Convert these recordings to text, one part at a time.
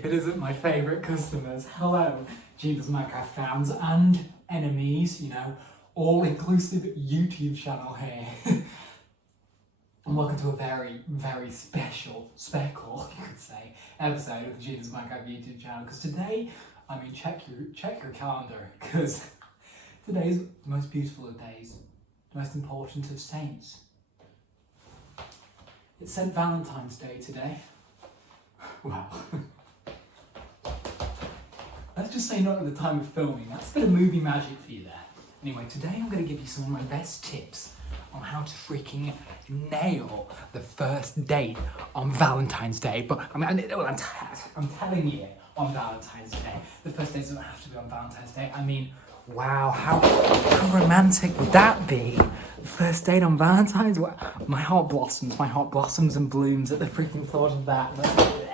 if it isn't my favourite customers. Hello, genedoesminecraft fans and enemies, you know, all-inclusive YouTube channel here. And welcome to a very, very special, you could say, episode of the genedoesminecraft YouTube channel. Because today, I mean, check your calendar, because today is the most beautiful of days, the most important of saints. It's St. Valentine's Day today. Wow. Let's just say not at the time of filming. That's a bit of movie magic for you there. Anyway, today I'm going to give you some of my best tips on how to freaking nail the first date on Valentine's Day. But I'm telling you, on Valentine's Day. The first date doesn't have to be on Valentine's Day. I mean, wow, how romantic would that be? The first date on Valentine's? My heart blossoms and blooms at the freaking thought of that. But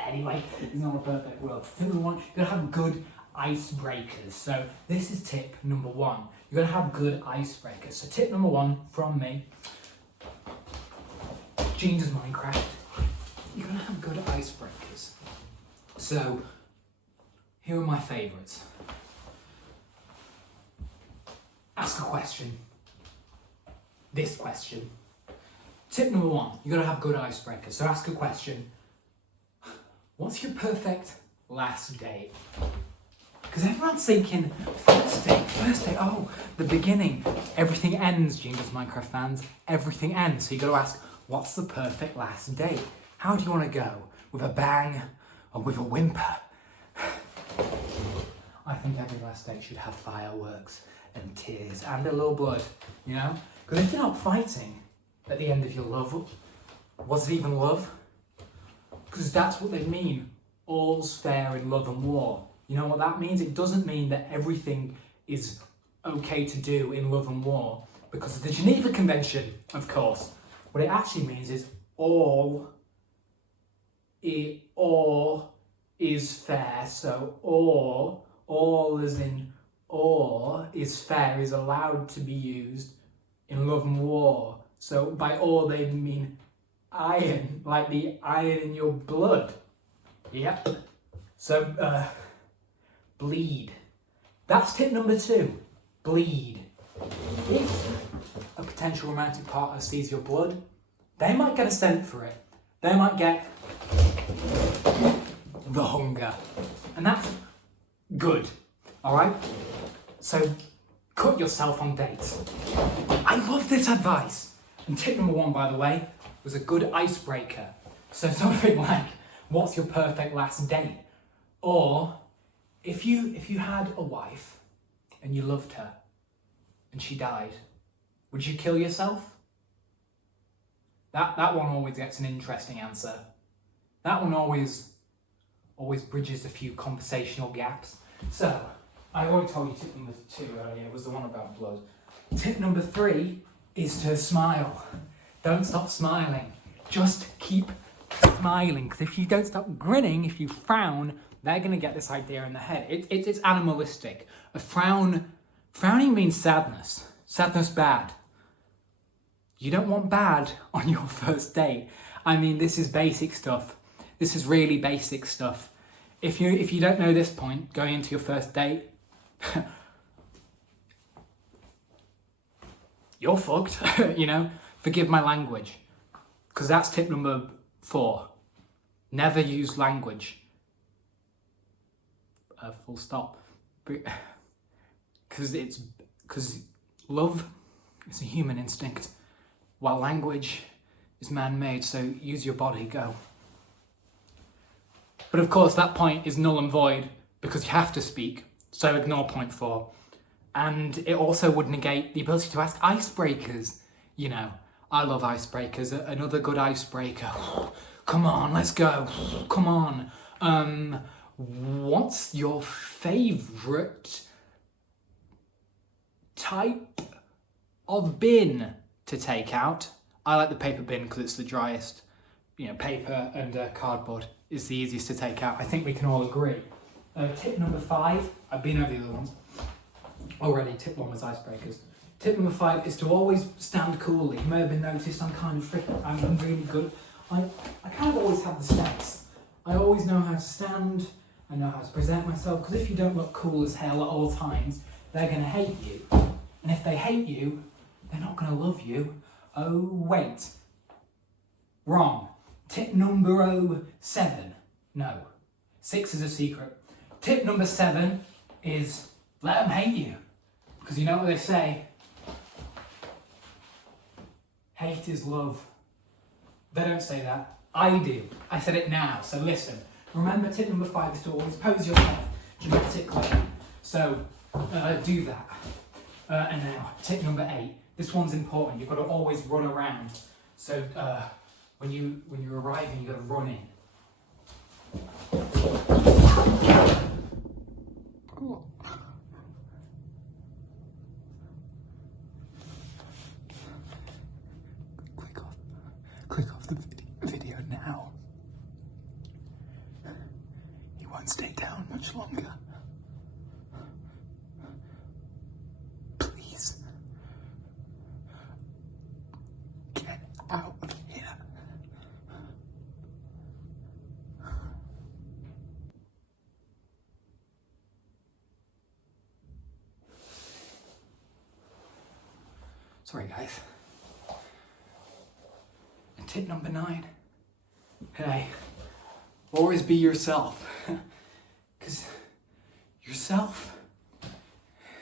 anyway, it's not a perfect world. Tip number one, you're gonna have good icebreakers. So this is tip number one. You're gonna have good icebreakers. So tip number one from me, genedoesminecraft, you're gonna have good icebreakers. So here are my favourites. Ask a question. This question. Tip number one, you're gonna have good icebreakers. So ask a question. What's your perfect last date? Because everyone's thinking, first date, oh, the beginning. Everything ends, genedoesminecraft fans. Everything ends. So you got to ask, what's the perfect last date? How do you want to go? With a bang or with a whimper? I think every last date should have fireworks and tears and a little blood, you know? Because if you're not fighting at the end of your love, was it even love? Because that's what they mean. All's fair in love and war. You know what that means? It doesn't mean that everything is okay to do in love and war because of the Geneva Convention, of course. What it actually means is all is fair. So all as in all is fair is allowed to be used in love and war. So by all they mean iron, like the iron in your blood. Yep. So bleed. That's tip number two. Bleed. If a potential romantic partner sees your blood, they might get a scent for it. They might get the hunger. And that's good. Alright? So cut yourself on dates. I love this advice. And tip number one, by the way, was a good icebreaker. So something like, what's your perfect last date? Or if you had a wife and you loved her and she died, would you kill yourself? That one always gets an interesting answer. That one always bridges a few conversational gaps. So I already told you tip number two earlier was the one about blood. Tip number three is to smile. Don't stop smiling. Just keep smiling, because if you don't stop grinning, if you frown, they're going to get this idea in their head. It's animalistic. Frowning means sadness. Sadness bad. You don't want bad on your first date. I mean, this is basic stuff. This is really basic stuff. If you don't know this point, going into your first date, you're fucked, you know? Forgive my language. Because that's tip number 4. Never use language. Full stop. Because love is a human instinct, while language is man-made, so use your body, go. But of course that point is null and void because you have to speak, so ignore point 4. And it also would negate the ability to ask icebreakers. You know, I love icebreakers. Another good icebreaker. Come on, let's go. Come on. What's your favourite type of bin to take out? I like the paper bin because it's the driest. You know, paper and cardboard is the easiest to take out. I think we can all agree. Tip number 5, I've been over the other ones already. Tip 1 was icebreakers. Tip number 5 is to always stand coolly. You may have been noticed I'm really good. I kind of always have the stance. I always know how to stand I know how to present myself, because if you don't look cool as hell at all times, they're going to hate you. And if they hate you, they're not going to love you. Oh, wait. Wrong. Tip number 7. No. 6 is a secret. Tip number 7 is let them hate you. Because you know what they say? Hate is love. They don't say that. I do. I said it now, so listen. Remember, tip number 5 is to always pose yourself dramatically. So, do that. And now, tip number 8. This one's important. You've got to always run around. So, when you're arriving, you've got to run in. Click off the video now. He won't stay down much longer. Please. Get out of here. Sorry, guys. And tip number 9. Hey, always be yourself. Because yourself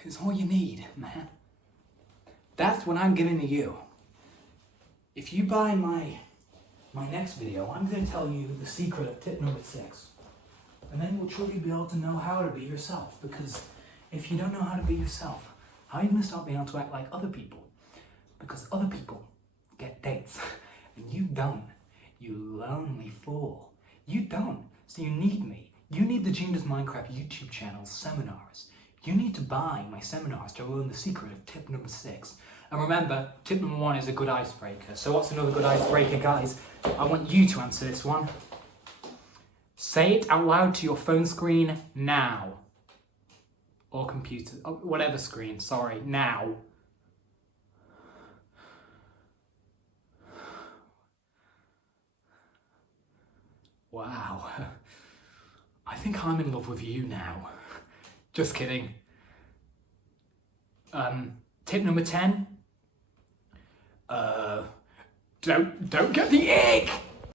is all you need, man. That's what I'm giving to you. If you buy my next video, I'm going to tell you the secret of tip number 6. And then you'll truly be able to know how to be yourself. Because if you don't know how to be yourself, how are you going to start being able to act like other people? Because other people get dates, and you don't. You lonely fool. You don't. So you need me. You need the genedoesminecraft YouTube channel seminars. You need to buy my seminars to learn the secret of tip number 6. And remember, tip number 1 is a good icebreaker. So what's another good icebreaker, guys? I want you to answer this one. Say it out loud to your phone screen now. Or computer, whatever screen, sorry, now. Wow. I think I'm in love with you now. Just kidding. Tip number 10. Don't get the egg!